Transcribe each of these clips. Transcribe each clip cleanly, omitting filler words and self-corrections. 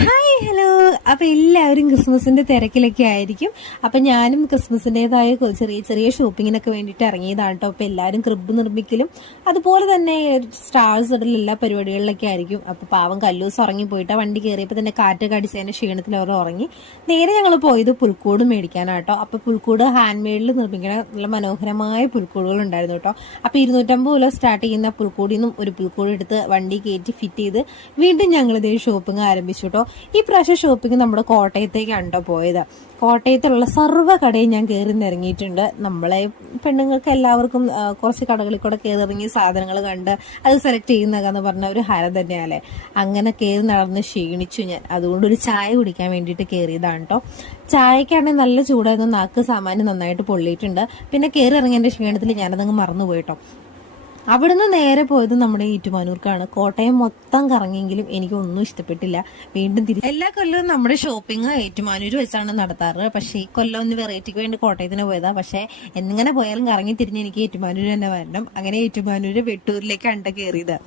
Hi hello. അപ്പൊ എല്ലാവരും ക്രിസ്മസിന്റെ തിരക്കിലൊക്കെ ആയിരിക്കും. അപ്പൊ ഞാനും ക്രിസ്മസിന്റേതായ ചെറിയ ചെറിയ ഷോപ്പിങ്ങിനൊക്കെ വേണ്ടിയിട്ട് ഇറങ്ങിയതാണ് കേട്ടോ. അപ്പൊ എല്ലാവരും ക്രിബ് നിർമ്മിക്കലും അതുപോലെ തന്നെ സ്റ്റാർസ് ഇടലും എല്ലാ പരിപാടികളിലൊക്കെ ആയിരിക്കും. അപ്പൊ പാവം കല്ലൂസ് ഉറങ്ങി പോയിട്ട് വണ്ടി കയറിയപ്പോൾ തന്നെ കാറ്റൊക്കെ അടിച്ചതിന്റെ ക്ഷീണത്തിൽ അവർ ഉറങ്ങി. നേരെ ഞങ്ങൾ പോയത് പുൽക്കൂട് മേടിക്കാനാട്ടോ. അപ്പൊ പുൽക്കൂട് ഹാൻഡ് മെയ്ഡിൽ നിർമ്മിക്കുന്ന നല്ല മനോഹരമായ പുൽക്കൂടുകൾ ഉണ്ടായിരുന്നു കേട്ടോ. അപ്പൊ 250 രൂപ സ്റ്റാർട്ട് ചെയ്യുന്ന പുൽക്കൂടിൽ നിന്നും ഒരു പുൽക്കൂട് എടുത്ത് വണ്ടി കയറ്റി ഫിറ്റ് ചെയ്ത് വീണ്ടും ഞങ്ങൾ ഇതേ ഷോപ്പിംഗ് ആരംഭിച്ചു കേട്ടോ. ഈ പ്രാവശ്യം ഷോപ്പിംഗ് നമ്മുടെ കോട്ടയത്തേക്കാണ് പോയത്. കോട്ടയത്തുള്ള സർവ്വ കടയും ഞാൻ കയറി നിറങ്ങിയിട്ടുണ്ട്. നമ്മളെ പെണ്ണുങ്ങൾക്ക് എല്ലാവർക്കും കുറച്ച് കടകളിൽ കൂടെ കയറി ഇറങ്ങി സാധനങ്ങൾ കണ്ട് അത് സെലക്ട് ചെയ്യുന്നതെന്ന് പറഞ്ഞ ഒരു ഹരം തന്നെയല്ലേ. അങ്ങനെ കയറി നടന്ന് ക്ഷീണിച്ചു ഞാൻ. അതുകൊണ്ട് ഒരു ചായ കുടിക്കാൻ വേണ്ടിയിട്ട് കയറിയതാണ് കേട്ടോ. ചായക്കാണെങ്കിൽ നല്ല ചൂടായിരുന്നു, നാക്ക് സാമാന്യം നന്നായിട്ട് പൊള്ളിയിട്ടുണ്ട്. പിന്നെ കയറി ഇറങ്ങിയതിന്റെ ക്ഷീണത്തിൽ ഞാനതങ്ങ് മറന്നുപോയിട്ടോ. അവിടുന്ന് നേരെ പോയത് നമ്മുടെ ഏറ്റുമാനൂർക്കാണ്. കോട്ടയം മൊത്തം കറങ്ങിയെങ്കിലും എനിക്കൊന്നും ഇഷ്ടപ്പെട്ടില്ല. വീണ്ടും എല്ലാ കൊല്ലവും നമ്മുടെ ഷോപ്പിംഗ് ഏറ്റുമാനൂർ വെച്ചാണ് നടത്താറ്. പക്ഷെ ഈ കൊല്ലം ഒന്ന് വെറൈറ്റിക്ക് വേണ്ടി കോട്ടയത്തിന് പോയതാ. പക്ഷെ എങ്ങനെ പോയാലും കറങ്ങി തിരിഞ്ഞ് എനിക്ക് ഏറ്റുമാനൂർ തന്നെ വരണം. അങ്ങനെ ഏറ്റുമാനൂര് വെട്ടൂരിലേക്കാണ് കയറിയത്.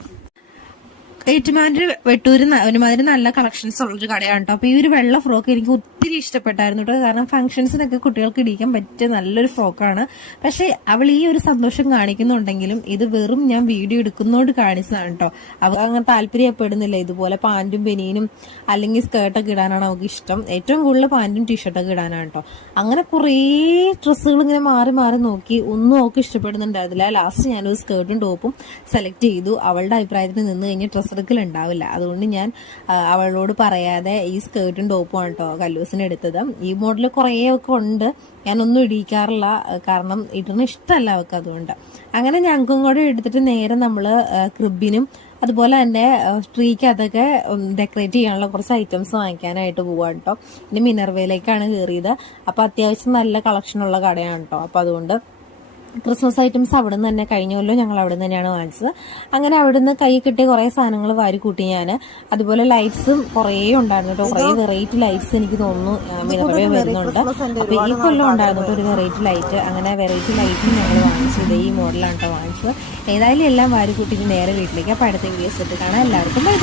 ഏറ്റുമാനൂർ വെട്ടൂര് ഒരുമാതിരി നല്ല കളക്ഷൻസ് ഉള്ളൊരു കടയാണ് കേട്ടോ. അപ്പൊ ഈ ഒരു വെള്ള ഫ്രോക്ക് എനിക്ക് ഒത്തിരി ഇഷ്ടപ്പെട്ടായിരുന്നു കേട്ടോ. കാരണം ഫംഗ്ഷൻസിനൊക്കെ കുട്ടികൾക്ക് ഇടിക്കാൻ പറ്റിയ നല്ലൊരു ഫ്രോക്കാണ്. പക്ഷെ അവൾ ഈ ഒരു സന്തോഷം കാണിക്കുന്നുണ്ടെങ്കിലും ഇത് വെറും ഞാൻ വീഡിയോ എടുക്കുന്നോണ്ട് കാണിച്ചതാണ് കേട്ടോ. അവൾ അങ്ങനെ താല്പര്യപ്പെടുന്നില്ല. ഇതുപോലെ പാന്റും ബനിയനും അല്ലെങ്കിൽ സ്കേർട്ടൊക്കെ ഇടാനാണ് അവൾക്ക് ഇഷ്ടം. ഏറ്റവും കൂടുതൽ പാന്റും ടീഷർട്ടൊക്കെ ഇടാനാണ് കേട്ടോ. അങ്ങനെ കുറേ ഡ്രസ്സുകൾ ഇങ്ങനെ മാറി മാറി നോക്കി, ഒന്നും അവൾക്ക് ഇഷ്ടപ്പെടുന്നുണ്ടായിരുന്നില്ല. ലാസ്റ്റ് ഞാനൊരു സ്കേർട്ടും ടോപ്പും സെലക്ട് ചെയ്തു. അവളുടെ അഭിപ്രായത്തിൽ നിന്ന് കഴിഞ്ഞ് ഡ്രസ്സ് ഉണ്ടാവില്ല. അതുകൊണ്ട് ഞാൻ അവളോട് പറയാതെ ഈ സ്കേർട്ടും ടോപ്പും ആണ് കേട്ടോ കല്ലൂസിന് എടുത്തത്. ഈ മോഡൽ കുറേ ഒക്കെ ഉണ്ട്, ഞാനൊന്നും ഇടിക്കാറില്ല. കാരണം ഇടുന്ന ഇഷ്ടമല്ല അവൾക്ക്. അതുകൊണ്ട് അങ്ങനെ ഞങ്ങൾക്കും കൂടെ എടുത്തിട്ട് നേരെ നമ്മള് ക്രിബിനും അതുപോലെ തന്നെ ട്രീക്ക് അതൊക്കെ ഡെക്കറേറ്റ് ചെയ്യാനുള്ള കുറച്ച് ഐറ്റംസ് വാങ്ങിക്കാനായിട്ട് പോവാണ് കേട്ടോ. ഇനി മിനർവേയിലേക്കാണ് കയറിയത്. അപ്പൊ അത്യാവശ്യം നല്ല കളക്ഷനുള്ള കടയാണ് കേട്ടോ. അപ്പൊ അതുകൊണ്ട് ക്രിസ്മസ് ഐറ്റംസ് അവിടെ നിന്ന് തന്നെ കഴിഞ്ഞ കൊല്ലം ഞങ്ങൾ അവിടെ നിന്ന് തന്നെയാണ് വാങ്ങിച്ചത്. അങ്ങനെ അവിടെ നിന്ന് കൈ കിട്ടിയ കുറെ സാധനങ്ങൾ വാരി കൂട്ടി ഞാൻ. അതുപോലെ ലൈറ്റ്സും കുറേ ഉണ്ടായിരുന്നു കേട്ടോ. കുറേ വെറൈറ്റി ലൈറ്റ്സ് എനിക്ക് തോന്നുന്നു മിനർവേ വരുന്നുണ്ട്. അപ്പൊ ഈ കൊല്ലം ഉണ്ടായിരുന്നു ഒരു വെറൈറ്റി ലൈറ്റ്. അങ്ങനെ വെറൈറ്റി ലൈറ്റും ഞങ്ങൾ വാങ്ങിച്ചത് ഈ മോഡലാണ് കേട്ടോ വാങ്ങിച്ചത്. ഏതായാലും എല്ലാം വാരി കൂട്ടിയിട്ട് നേരെ വീട്ടിലേക്ക്. അപ്പൊ അടുത്ത വീഡിയോസ് ഇട്ട് കാണാം. എല്ലാവർക്കും ബൈ.